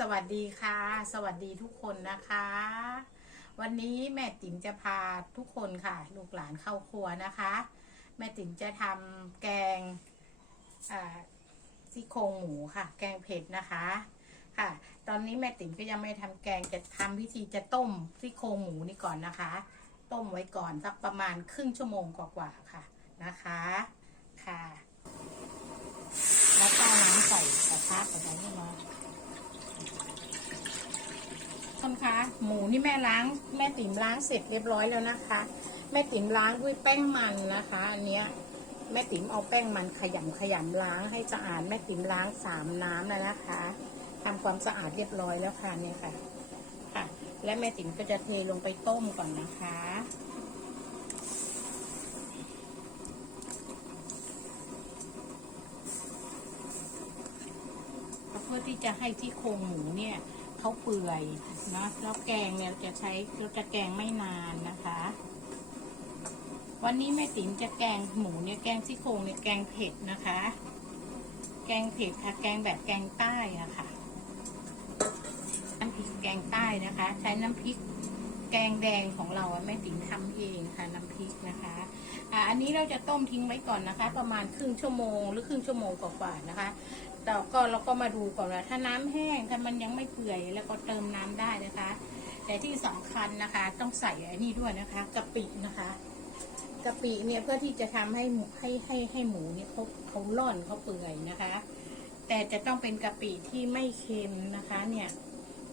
สวัสดีค่ะ สวัสดีทุกคนนะคะ วันนี้แม่ติ๋มจะพาทุกคนค่ะ ลูกหลานเข้าครัวนะคะ แม่ติ๋มจะทำแกงซี่โครงหมูค่ะ แกงเผ็ดนะคะค่ะ ตอนนี้แม่ติ๋มก็ยังไม่ทำแกงจะทำวิธีจะต้มซี่โครงหมูนี่ก่อนนะคะ ต้มไว้ก่อนสักประมาณครึ่งชั่วโมงกว่าๆค่ะนะคะค่ะ แล้วก็น้ำใส่กระทะไปให้ร้อน ท่านคะหมูนี่แม่ล้าง แม่ติ๋มล้างเสร็จเรียบร้อยแล้วนะคะ แม่ติ๋มล้างด้วยแป้งมันนะคะ อันเนี้ยแม่ติ๋มเอาแป้งมันขยำขยำล้างให้สะอาดแม่ติ๋มล้างสามน้ำแล้วนะคะทำความสะอาดเรียบร้อยแล้วค่ะเนี่ยค่ะค่ะ และแม่ติ๋มก็จะเทลงไปต้มก่อนนะคะเพื่อที่จะให้ที่โครงหมูเนี่ย ข้าวเปื่อยนะแล้วแกงเนี่ยจะใช้เราจะแกงไม่นานนะคะ วันนี้แม่ติ๋มจะแกงหมูเนี่ยแกงซี่โครงเนี่ยแกงเผ็ดนะคะ แกงเผ็ดค่ะ แกงแบบแกงใต้อะค่ะน้ำพริกแกงใต้นะคะ ใช้น้ำพริกแกงแดงของเราแม่ติ๋มทำเองค่ะน้ำพริกนะคะอ่าอันนี้เราจะต้มทิ้งไว้ก่อนนะคะ ประมาณครึ่งชั่วโมงหรือครึ่งชั่วโมงกว่าๆนะคะ ต่ก็เราก็มาดูก่อนว่าถ้าน้ำแห้งถ้ามันยังไม่เปื่อยแล้วก็เติมน้ำได้นะคะ แต่ที่สำคัญนะคะ ต้องใส่อันนี้ด้วยนะคะกะปินะคะกะปิเนี่ยเพื่อที่จะทำให้หมูให้ให้ให้หมูเนี่ยเขาเขาร่อนเขาเปื่อยนะคะ แต่จะต้องเป็นกะปิที่ไม่เค็มนะคะ เนี่ย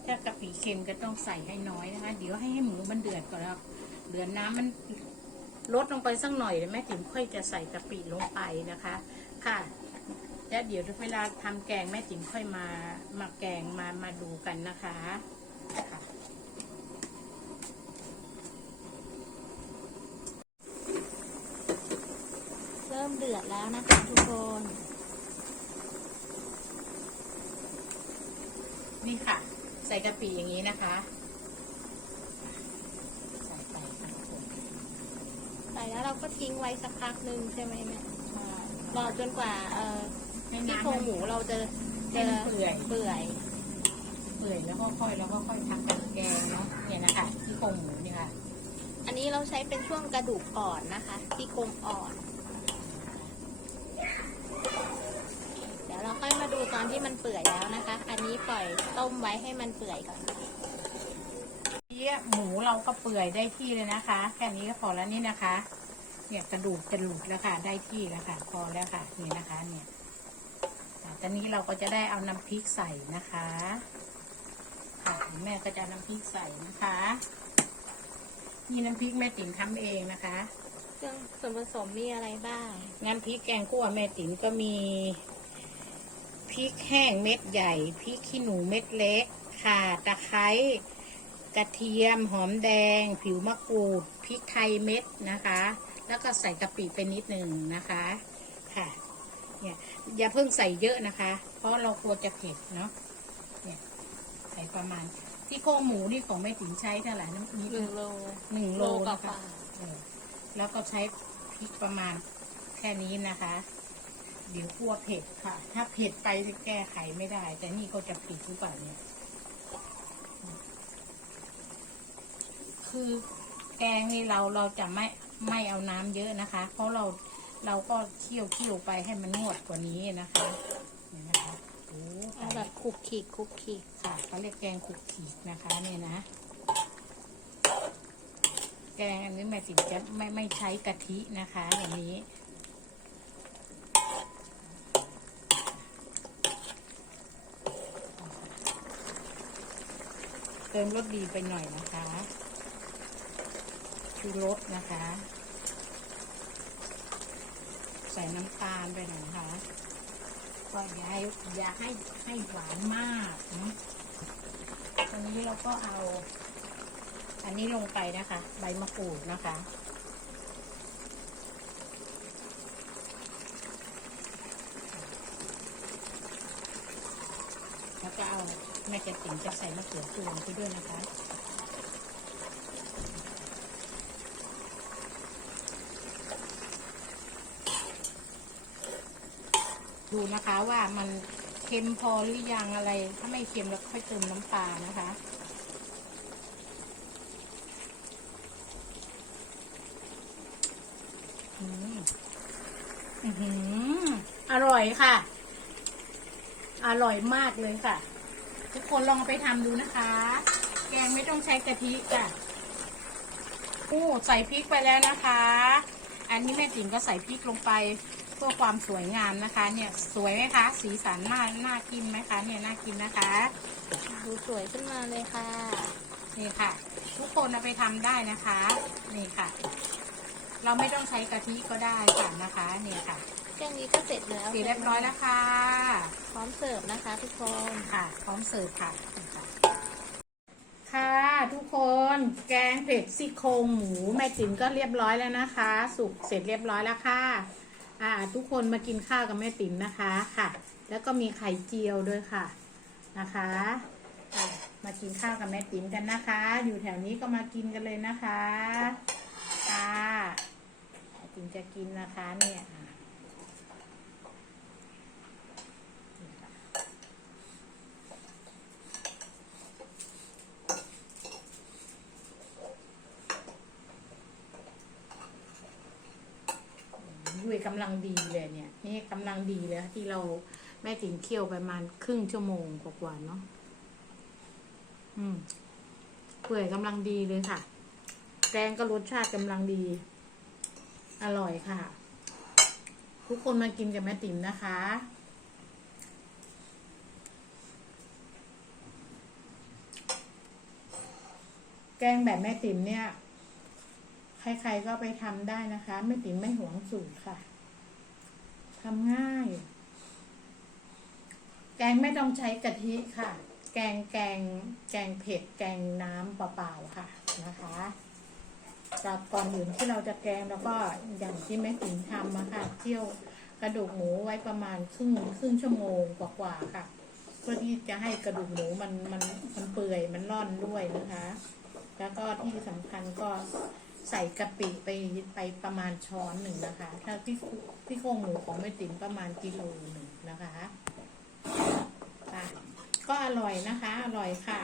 ถ้ากะปิเค็มก็ต้องใส่ให้น้อยนะคะ เดี๋ยวให้ให้หมูมันเดือดก่อนแล้วเดือดน้ำมันลดลงไปสักหน่อยแม่ถึงค่อยจะใส่กะปิลงไปนะคะ ค่ะ แล้วเดี๋ยวเวลาทำแกงแม่ติ๋มค่อยมามาแกงมามาดูกันนะคะเริ่มเดือดแล้วนะคะทุกคน นี่ค่ะ ใส่กะปิอย่างนี้นะคะ ใส่ไปใส่แล้วเราก็ทิ้งไว้สักพักหนึ่งใช่ไหมแม่รอจนกว่าเออ ให้ที่น้ำโครงหมูเราจะให้จะมันเปื่อยเปื่อยเปื่อยแล้วก็ค่อยแล้วก็ค่อยทำกันแกงเนาะเนี่ยนะคะที่โครงหมูเนี่ยค่ะ อันนี้เราใช้เป็นช่วงกระดูกอ่อนนะคะที่โครงอ่อน เดี๋ยวเราค่อยมาดูตอนที่มันเปื่อยแล้วนะคะ อันนี้ปล่อยต้มไว้ให้มันเปื่อยก่อนเนี่ยหมูเราก็เปื่อยได้ที่เลยนะคะ แค่นี้ก็พอแล้วนี่นะคะ เนี่ยกระดูกจะหลุดแล้วค่ะ ได้ที่แล้วค่ะ พอแล้วค่ะ นี่นะคะเนี่ย อะตอนนี้เราก็จะได้เอาน้ำพริกใส่นะคะค่ะแม่ก็จะเอาน้ำพริกใส่นะคะนี่น้ำพริกแม่ติ๋มทำเองนะคะเครื่องส่วนผสมมีอะไรบ้างน้ำพริกแกงคั่วแม่ติ๋มก็มีพริกแห้งเม็ดใหญ่พริกขี้หนูเม็ดเล็กข่าตะไคร้กระเทียมหอมแดง ผิวมะกรูดพริกไทยเม็ดนะคะ แล้วก็ใส่กะปิไปนิดหนึ่งนะคะค่ะ เนี่ยอย่าเพิ่งใส่เยอะนะคะ เพราะเรากลัวจะเผ็ดเนาะเนี่ยใส่ประมาณที่โครงหมูนี่ของแม่ติ๋มใช้เท่าไหร่น้ำพริกหนึ่งโลหนึ่งโลกนะว่าคะเออแล้วก็ใช้พริกประมาณแค่นี้นะคะ เดี๋ยวกลัวเผ็ดค่ะ ถ้าเผ็ดไปจะแก้ไขไม่ได้ แต่นี่ก็จะผิดหรือเปล่าเนี่ย คือแกงนี่เราเราจะไม่ไม่เอาน้ำเยอะนะคะ เพราะเรา เราก็เคี่ยวเคี่ยวไปให้มันงวดกว่านี้นะคะเนี่ยนะคะโอ้ๆเอาตายแบบคลุกคลิกคลุกคลิกค่ะเขาเรียกแกงขุกขีดนะคะเนี่ยนะ แกงอันนี้แม่ติ๋มจะไม่ไม่ใช้กะทินะคะอย่างนี้ เติมรสดีไปหน่อยนะคะชูรสนะคะ ใส่น้ำตาลไปหน่อยนะคะก็อย่าให้อย่าให้ให้หวานมากนะตอนนี้เราก็เอา อันนี้ลงไปนะคะ ใบมะกรูดนะคะแล้วก็เอาแม่กระติ๋งจะใส่มะเขือพวงไปด้วยนะคะ ดูนะคะว่ามันเค็มพอหรือยังอะไร ถ้าไม่เค็มแล้วค่อยเติมน้ำปลานะคะอือหืออร่อยค่ะ อร่อยมากเลยค่ะ ทุกคนลองไปทำดูนะคะ แกงไม่ต้องใช้กะทิค่ะโอ้ใส่พริกไปแล้วนะคะ อันนี้แม่ติ๋มก็ใส่พริกลงไป พื่อความสวยงามนะคะ เนี่ยสวยไหมคะ สีสันน่าน่ากินไหมคะ เนี่ยน่ากินนะคะ ดูสวยขึ้นมาเลยค่ะ นี่ค่ะ ทุกคนเอาไปทำได้นะคะ นี่ค่ะ เราไม่ต้องใช้กะทิก็ได้ค่ะนะคะนี่ค่ะเครื่องนี้ก็เสร็จแล้วเสร็จเรียบร้อยแล้วค่ะพร้อมเสิร์ฟนะคะ ทุกคนค่ะ พร้อมเสิร์ฟค่ะนี่ค่ะค่ะทุกคนแกงเผ็ดซี่โครงหมูแม่ติ๋มก็เรียบร้อยแล้วนะคะ สุกเสร็จเรียบร้อยแล้วค่ะ อ่า ทุกคนมากินข้าวกับแม่ติ๋มนะคะค่ะ แล้วก็มีไข่เจียวด้วยค่ะนะคะอะมากินข้าวกับแม่ติ๋มกันนะคะ อยู่แถวนี้ก็มากินกันเลยนะคะค่ะติ๋มจะกินนะคะเนี่ยอะนี่ค่ะด้วย กำลังดีเลยเนี่ย นี่กำลังดีเลยที่เราแม่ติ๋มเคี่ยวประมาณครึ่งชั่วโมงกว่าๆเนาะอืมเปื่อยกำลังดีเลยค่ะแกงก็รสชาติกำลังดี อร่อยค่ะ ทุกคนมากินกับแม่ติ๋มนะคะแกงแบบแม่ติ๋มเนี่ย ใครๆก็ไปทำได้นะคะ แม่ติ๋มไม่หวงสูตรค่ะ ทำง่าย แกงไม่ต้องใช้กะทิค่ะ แกงแกงแกงเผ็ดแกงน้ำเปล่าๆค่ะนะคะจากก่อนอื่นที่เราจะแกงแล้วก็อย่างที่แม่ติ๋มทำมาค่ะเที่ยวกระดูกหมูไว้ประมาณครึ่งครึ่งชั่วโมงกว่าๆค่ะ เพื่อที่จะให้กระดูกหมูมันมันมันเปื่อยมันร่อนด้วยนะคะ แล้วก็ที่สำคัญก็ ใส่กะปิไปไปประมาณช้อนหนึ่งนะคะ ถ้าที่ที่โครงหมูของแม่ติ๋มประมาณกิโลหนึ่งนะคะก็อร่อยนะคะ อร่อยค่ะ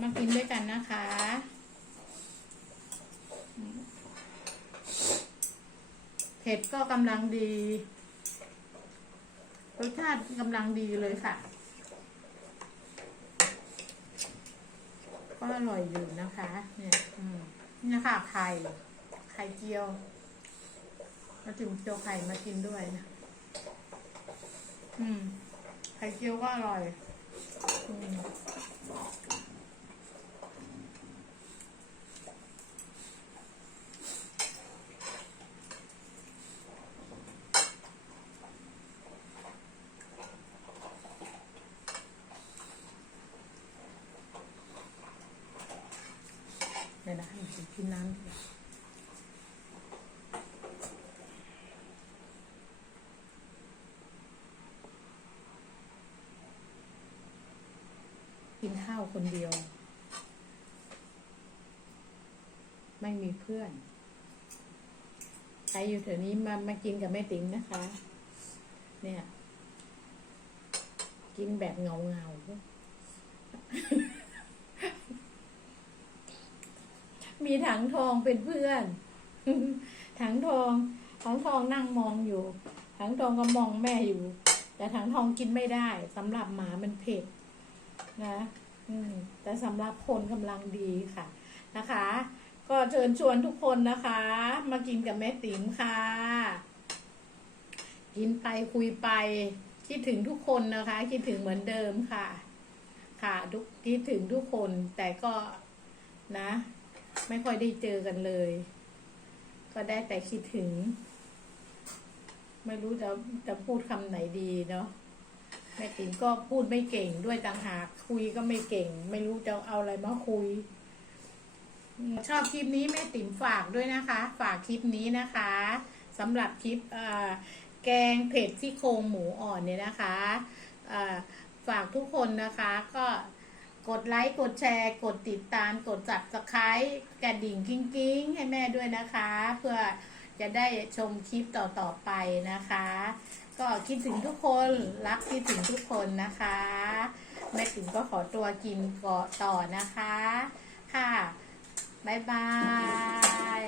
มากินด้วยกันนะคะเผ็ดก็กำลังดีรสชาติกำลังดีเลยค่ะ ก็อร่อยอยู่นะคะ เนี่ย อืม คะไข่ไข่เจียวมาถึงเจียวไข่มากินด้วยนะอืมไข่เจียวก็อร่อย อืมเดี๋ยวนะให้ผม กินน้ำดีกว่ากินข้าวคนเดียว ไม่มีเพื่อน ใครอยู่แถวนี้มามากินกับแม่ติ๋งนะคะ เนี่ย กินแบบเงาเงาๆ มีถังทองเป็นเพื่อน ถังทอง ถังทองนั่งมองอยู่ ถังทองก็มองแม่อยู่ แต่ถังทองกินไม่ได้สำหรับหมามันเผ็ดนะ อืม แต่สำหรับคนกำลังดีค่ะนะคะ ก็เชิญชวนทุกคนนะคะ มากินกับแม่ติ๋มค่ะ กินไปคุยไป คิดถึงทุกคนนะคะ คิดถึงเหมือนเดิมค่ะ ค่ะทุกคิดถึงทุกคนแต่ก็นะ ไม่ค่อยได้เจอกันเลย ก็ได้แต่คิดถึง ไม่รู้จะจะพูดคำไหนดีเนาะแม่ติ๋มก็พูดไม่เก่งด้วยต่างหากคุยก็ไม่เก่ง ไม่รู้จะเอาอะไรมาคุย ชอบคลิปนี้แม่ติ๋มฝากด้วยนะคะ ฝากคลิปนี้นะคะสำหรับคลิปแกงเผ็ดซี่โครงหมูอ่อนเนี่ยนะคะฝากทุกคนนะคะก็ กดไลค์กดแชร์ กดติดตามกดจับสไครต์กระดิ่งกิ้งกิ้งให้แม่ด้วยนะคะ เพื่อจะได้ชมคลิปต่อๆไปนะคะ ก็คิดถึงทุกคนรักคิดถึงทุกคนนะคะ แม่ถึงก็ขอตัวกินเกาะต่อนะคะ ค่ะ บ๊ายบาย